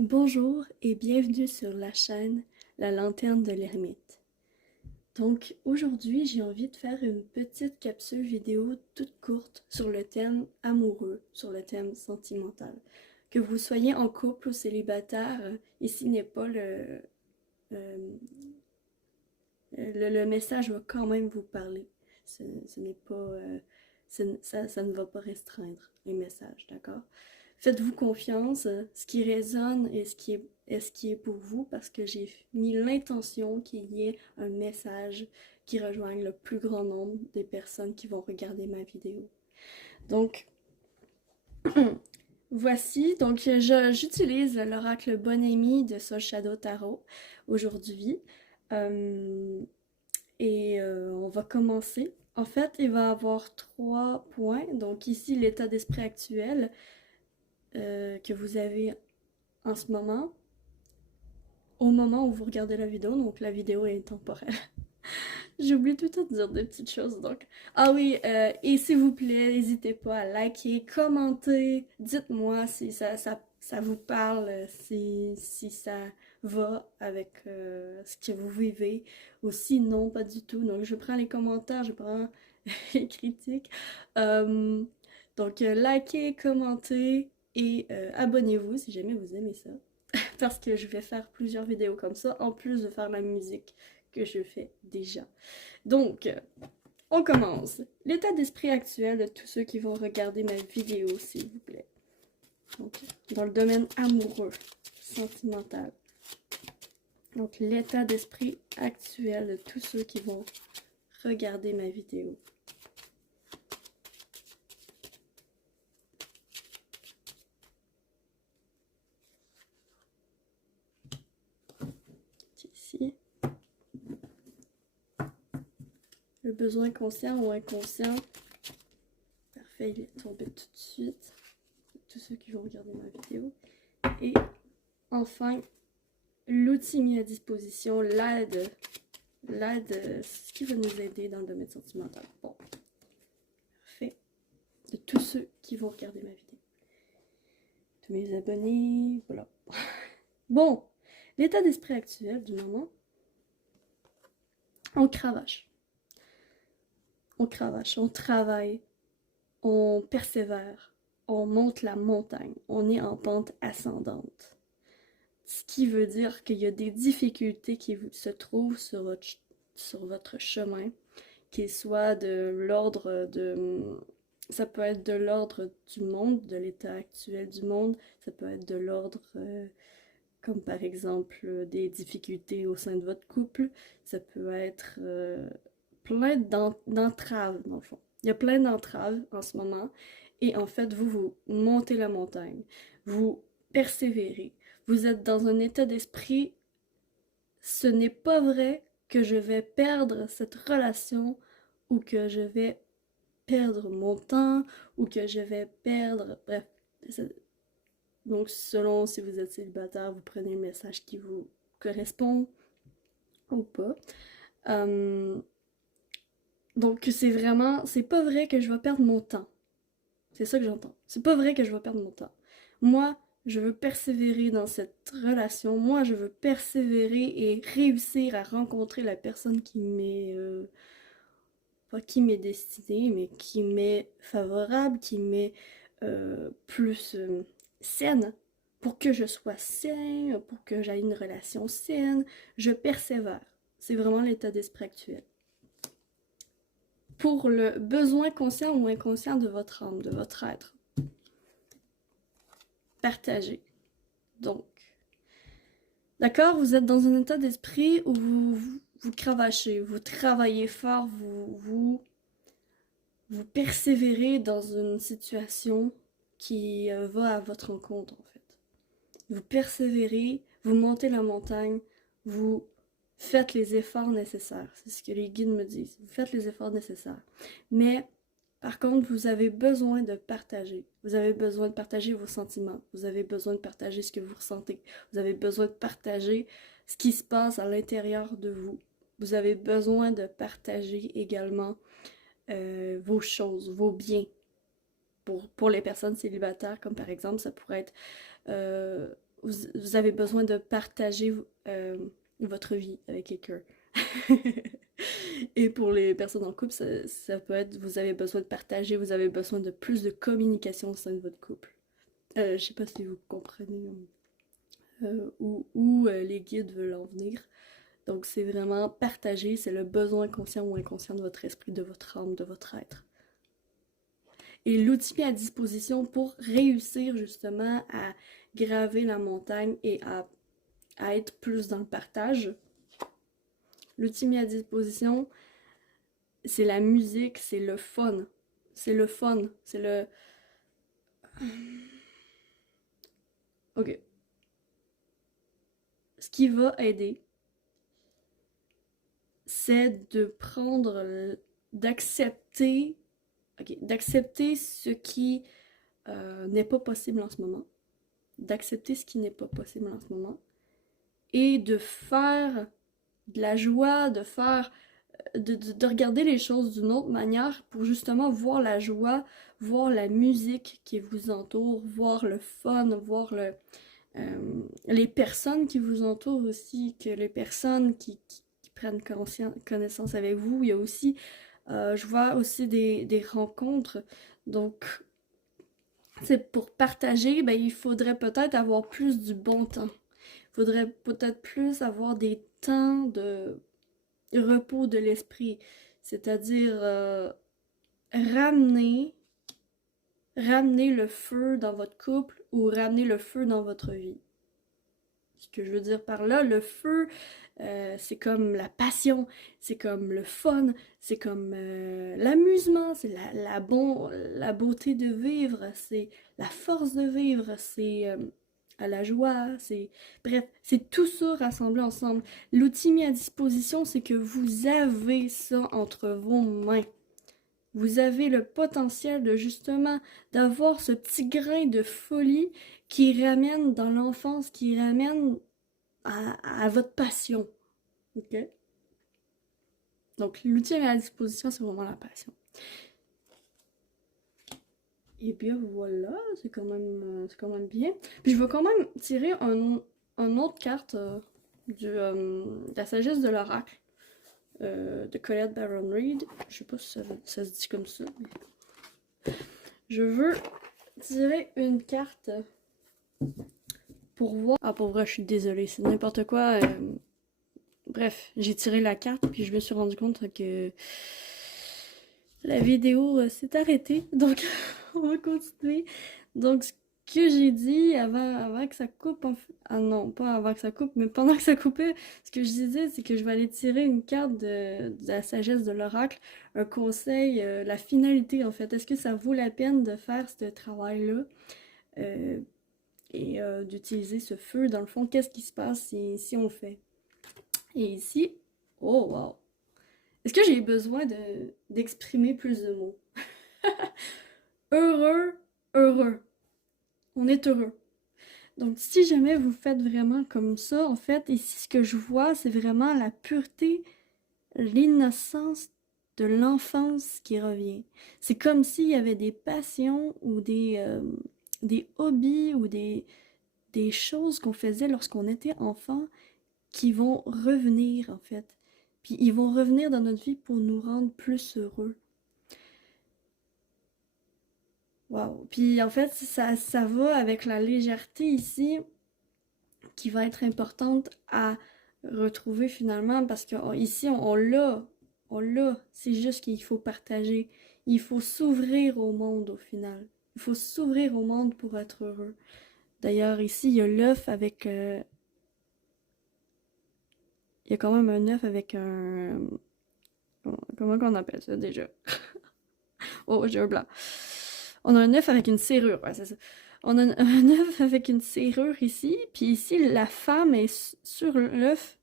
Bonjour et bienvenue sur la chaîne La Lanterne de l'Ermite. Donc aujourd'hui j'ai envie de faire une petite capsule vidéo toute courte sur le thème amoureux, sur le thème sentimental. Que vous soyez en couple ou célibataire, ici n'est pas euh, le message va quand même vous parler. Ce n'est pas, ça ne va pas restreindre les messages, d'accord? Faites-vous confiance, ce qui résonne et ce qui est pour vous, parce que j'ai mis l'intention qu'il y ait un message qui rejoigne le plus grand nombre des personnes qui vont regarder ma vidéo. Donc, voici, donc j'utilise l'oracle Bonami de Sol Shadow Tarot aujourd'hui. Euh, on va commencer. En fait, il va y avoir 3 points. Donc ici, l'état d'esprit actuel que vous avez en ce moment, au moment où vous regardez la vidéo. Donc la vidéo est temporelle. J'ai oublié tout le temps de dire des petites choses. Donc, ah oui, et s'il vous plaît, n'hésitez pas à liker, commenter. Dites-moi si ça vous parle, si ça va avec ce que vous vivez, ou si non, pas du tout. Donc, je prends les commentaires, je prends les critiques. Euh, donc, likez, commentez et abonnez-vous si jamais vous aimez ça. Parce que je vais faire plusieurs vidéos comme ça, en plus de faire la musique que je fais déjà. Donc, on commence. L'état d'esprit actuel de tous ceux qui vont regarder ma vidéo, s'il vous plaît. Donc, dans le domaine amoureux, sentimental. Donc, l'état d'esprit actuel de tous ceux qui vont regarder ma vidéo. Ici. Le besoin conscient ou inconscient. Parfait, il est tombé tout de suite. Tous ceux qui vont regarder ma vidéo. Et enfin, l'outil mis à disposition, l'aide, ce qui va nous aider dans le domaine sentimental. Bon, parfait. De tous ceux qui vont regarder ma vidéo. Tous mes abonnés, voilà. Bon, l'état d'esprit actuel du moment, on cravache. On cravache, on travaille, on persévère, on monte la montagne, on est en pente ascendante. Ce qui veut dire qu'il y a des difficultés qui se trouvent sur votre chemin, qu'ils soient de l'ordre de... Ça peut être de l'ordre du monde, de l'état actuel du monde, ça peut être de l'ordre comme par exemple des difficultés au sein de votre couple, ça peut être plein d'entraves dans le fond. Il y a plein d'entraves en ce moment et en fait vous montez la montagne, vous persévérez, vous êtes dans un état d'esprit, ce n'est pas vrai que je vais perdre cette relation ou que je vais perdre mon temps ou que je vais perdre, bref, donc selon si vous êtes célibataire, vous prenez le message qui vous correspond ou pas. Euh, donc c'est pas vrai que je vais perdre mon temps. C'est ça que j'entends. C'est pas vrai que je vais perdre mon temps. Moi, je veux persévérer dans cette relation. Moi, je veux persévérer et réussir à rencontrer la personne qui m'est pas qui m'est destinée, mais qui m'est favorable, qui m'est plus saine. Pour que je sois saine, pour que j'aie une relation saine, je persévère. C'est vraiment l'état d'esprit actuel. Pour le besoin conscient ou inconscient de votre âme, de votre être. Partagez. Donc, d'accord, vous êtes dans un état d'esprit où vous cravachez, vous travaillez fort, vous persévérez dans une situation qui va à votre rencontre, en fait. Vous persévérez, vous montez la montagne, vous faites les efforts nécessaires. C'est ce que les guides me disent. Vous faites les efforts nécessaires. Mais, par contre, vous avez besoin de partager. Vous avez besoin de partager vos sentiments. Vous avez besoin de partager ce que vous ressentez. Vous avez besoin de partager ce qui se passe à l'intérieur de vous. Vous avez besoin de partager également vos choses, vos biens. Pour les personnes célibataires, comme par exemple, ça pourrait être vous avez besoin de partager votre vie avec quelqu'un. Et pour les personnes en couple, ça peut être, vous avez besoin de partager, vous avez besoin de plus de communication au sein de votre couple. Je sais pas si vous comprenez où les guides veulent en venir. Donc c'est vraiment partager, c'est le besoin conscient ou inconscient de votre esprit, de votre âme, de votre être. Et l'outil mis à disposition pour réussir justement à graver la montagne et à être plus dans le partage. L'outil mis à disposition, c'est la musique, c'est le fun. C'est le fun, c'est le... Ok. Ce qui va aider, c'est de prendre, d'accepter, d'accepter ce qui n'est pas possible en ce moment, d'accepter ce qui n'est pas possible en ce moment, et de faire de la joie, de faire, de regarder les choses d'une autre manière pour justement voir la joie, voir la musique qui vous entoure, voir le fun, voir les personnes qui vous entourent aussi, que les personnes qui prennent connaissance avec vous. Il y a aussi, je vois aussi des rencontres. Donc, c'est pour partager, ben, il faudrait peut-être avoir plus du bon temps. Il faudrait peut-être plus avoir des temps de repos de l'esprit. C'est-à-dire ramener, ramener le feu dans votre couple ou ramener le feu dans votre vie. Ce que je veux dire par là, le feu, c'est comme la passion, c'est comme le fun, c'est comme l'amusement, c'est la beauté de vivre, c'est la force de vivre, c'est à la joie, c'est... Bref, c'est tout ça rassemblé ensemble. L'outil mis à disposition, c'est que vous avez ça entre vos mains. Vous avez le potentiel de justement d'avoir ce petit grain de folie qui ramène dans l'enfance, qui ramène à votre passion. OK? Donc, l'outil à disposition, c'est vraiment la passion. Et bien voilà, c'est quand même bien. Puis je vais quand même tirer un autre carte de la sagesse de l'oracle de Colette Baron Reed. Je sais pas si ça se dit comme ça. Mais... Je veux tirer une carte pour voir. Ah, pour vrai, je suis désolée, c'est n'importe quoi. Bref, j'ai tiré la carte, puis je me suis rendu compte que la vidéo s'est arrêtée. Donc, on va continuer. Donc, ce que j'ai dit avant que ça coupe, ah non, pas avant que ça coupe, mais pendant que ça coupait, ce que je disais, c'est que je vais aller tirer une carte de la sagesse de l'oracle, un conseil, la finalité en fait. Est-ce que ça vaut la peine de faire ce travail-là et d'utiliser ce feu? Dans le fond, qu'est-ce qui se passe si on le fait? Et ici, oh wow! Est-ce que j'ai besoin d'exprimer plus de mots? Heureux, heureux. On est heureux. Donc, si jamais vous faites vraiment comme ça, en fait, ici, ce que je vois, c'est vraiment la pureté, l'innocence de l'enfance qui revient. C'est comme s'il y avait des passions ou des hobbies ou des choses qu'on faisait lorsqu'on était enfant qui vont revenir, en fait. Puis ils vont revenir dans notre vie pour nous rendre plus heureux. Wow. Puis en fait, ça va avec la légèreté ici qui va être importante à retrouver finalement parce qu'ici on l'a, c'est juste qu'il faut partager. Il faut s'ouvrir au monde au final. Il faut s'ouvrir au monde pour être heureux. D'ailleurs, ici, il y a l'œuf avec... il y a quand même un œuf avec un... Comment qu'on appelle ça déjà? Oh, j'ai un blanc. On a un œuf avec une serrure, ouais, c'est ça. On a un œuf avec une serrure ici, puis ici, la femme est sur l'œuf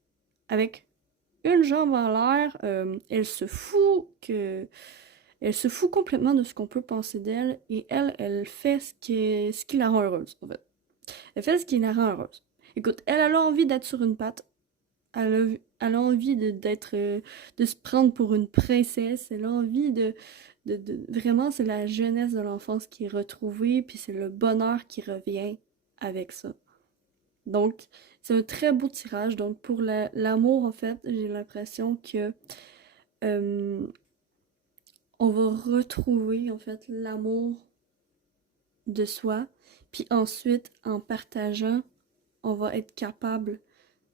avec une jambe en l'air. Elle se fout Elle se fout complètement de ce qu'on peut penser d'elle, et elle fait ce qui la rend heureuse, en fait. Elle fait ce qui la rend heureuse. Écoute, elle a envie d'être sur une patte. Elle a envie de se prendre pour une princesse. Elle a envie vraiment, c'est la jeunesse de l'enfance qui est retrouvée, puis c'est le bonheur qui revient avec ça. Donc, c'est un très beau tirage. Donc, pour l'amour, en fait, j'ai l'impression que on va retrouver, en fait, l'amour de soi. Puis ensuite, en partageant, on va être capable.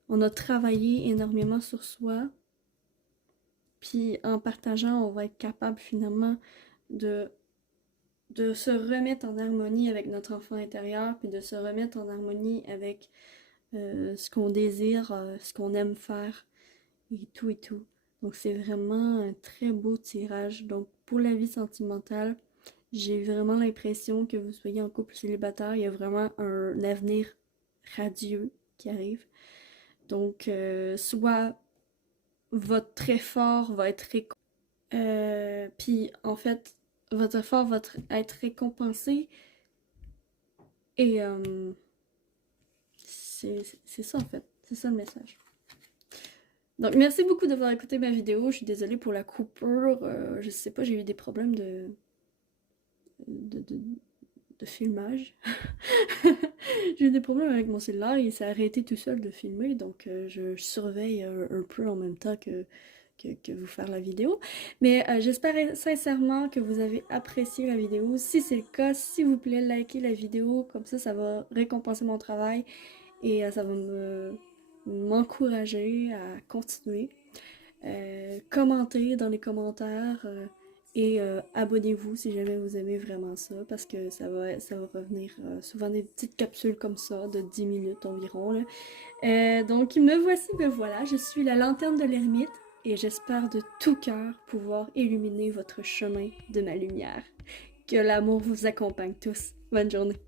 On a travaillé énormément sur soi. Puis en partageant, on va être capable finalement de, de se remettre en harmonie avec notre enfant intérieur, puis de se remettre en harmonie avec ce qu'on désire, ce qu'on aime faire, et tout et tout. Donc c'est vraiment un très beau tirage. Donc pour la vie sentimentale, j'ai vraiment l'impression que vous soyez en couple célibataire, il y a vraiment un avenir radieux qui arrive. Donc soit votre effort va être puis en fait, votre effort va être récompensé et c'est ça en fait. C'est ça le message. Donc merci beaucoup d'avoir écouté ma vidéo. Je suis désolée pour la coupure. Je sais pas, j'ai eu des problèmes de, de, de filmage. J'ai eu des problèmes avec mon cellulaire et il s'est arrêté tout seul de filmer. Donc je surveille un peu en même temps que vous faire la vidéo. Mais j'espère sincèrement que vous avez apprécié la vidéo. Si c'est le cas, s'il vous plaît, likez la vidéo. Comme ça va récompenser mon travail et ça va m'encourager à continuer. Commentez dans les commentaires et abonnez-vous si jamais vous aimez vraiment ça parce que ça va revenir souvent des petites capsules comme ça de 10 minutes environ. Là. Donc me voici, me voilà, je suis la lanterne de l'ermite et j'espère de tout cœur pouvoir illuminer votre chemin de ma lumière. Que l'amour vous accompagne tous. Bonne journée.